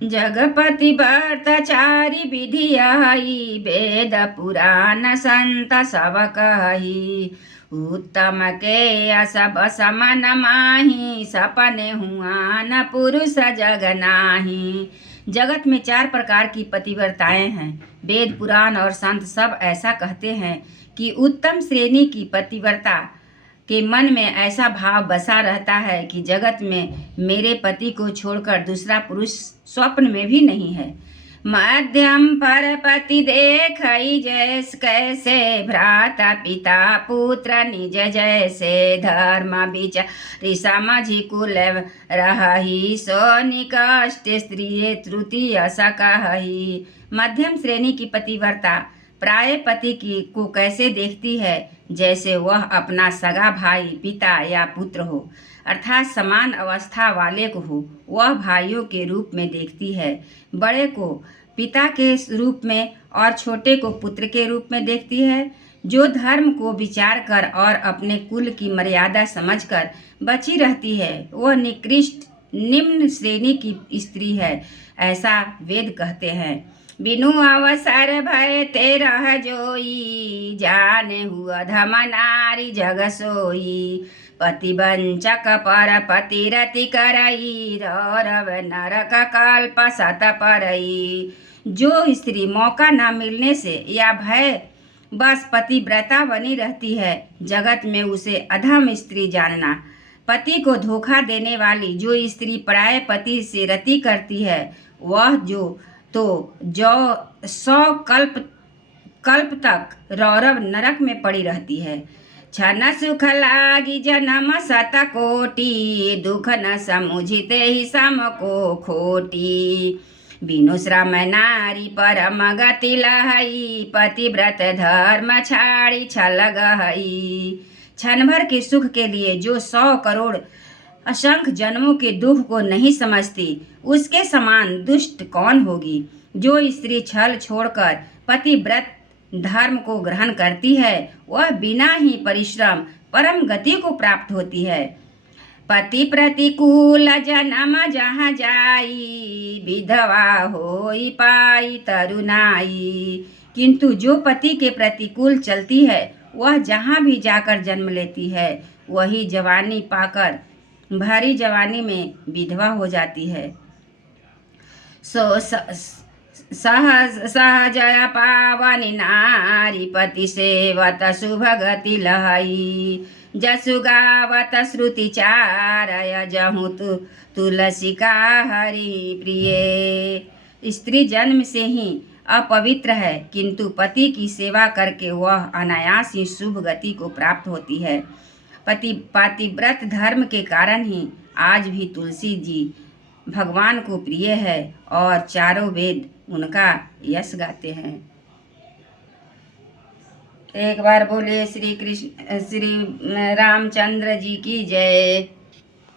जगपति भर्तचारी विधि आई, वेद पुराण संत सब कही। उत्तम के असब समन माही, सपने हुआ न पुरुष जग नाही। जगत में 4 प्रकार की पतिव्रताएं हैं। वेद पुराण और संत सब ऐसा कहते हैं कि उत्तम श्रेणी की पतिव्रता के मन में ऐसा भाव बसा रहता है कि जगत में मेरे पति को छोड़कर दूसरा पुरुष स्वप्न में भी नहीं है। मध्यम पर पति देखई जैस, कैसे भ्राता पिता पुत्र निज जैसे। धर्म विचारी समझि कुल रही, सो निकष्ट स्त्री तृतीय सकही। मध्यम श्रेणी की पतिव्रता प्राय पति को कैसे देखती है, जैसे वह अपना सगा भाई, पिता या पुत्र हो, अर्थात समान अवस्था वाले को हो, वह भाइयों के रूप में देखती है। बड़े को पिता के रूप में और छोटे को पुत्र के रूप में देखती है। जो धर्म को विचार कर और अपने कुल की मर्यादा समझकर बची रहती है, वह निकृष्ट निम्न श्रेणी की स्त्री है, ऐसा वेद कहते हैं। बिनु अवसर भय ते रह जोई, जाने हुआ धम नारी जग सोई। पति वंचक पर पति रति करई, रौरव नरक कल्प सत परई। जो स्त्री मौका न मिलने से या भय बस पतिव्रता बनी रहती है, जगत में उसे अधम स्त्री जानना। पति को धोखा देने वाली जो स्त्री पराये पति से रति करती है, वह जो 100 कल्प तक रौरव नरक में पड़ी रहती है। छन सुख लागी जन्म शत कोटि, दुख न समुझिते ही सम को खोटी। बिनु श्रम नारी परम गति लहई, पतिव्रत धर्म छाड़ी छल गहई। क्षण भर के सुख के लिए जो 100 करोड़ असंख्य जन्मों के दुख को नहीं समझती, उसके समान दुष्ट कौन होगी। जो स्त्री छल छोड़कर पतिव्रत धर्म को ग्रहण करती है, वह बिना ही परिश्रम परम गति को प्राप्त होती है। पति प्रतिकूल जन्म जहाँ जाई, विधवा होई पाई तरुणाई। किंतु जो पति के प्रतिकूल चलती है, वह जहाँ भी जाकर जन्म लेती है, वही जवानी पाकर भारी जवानी में विधवा हो जाती है। सो सहजय पावनी नारी, पति सेवत शुभ गति लहई। जसु गावत श्रुति चारय, जहु तुलसी का हरि प्रिय। स्त्री जन्म से ही अपवित्र है, किंतु पति की सेवा करके वह अनायास ही शुभ गति को प्राप्त होती है। पतिव्रत धर्म के कारण ही आज भी तुलसी जी भगवान को प्रिय है और चारों वेद उनका यश गाते हैं। एक बार बोले श्री रामचंद्र जी की जय।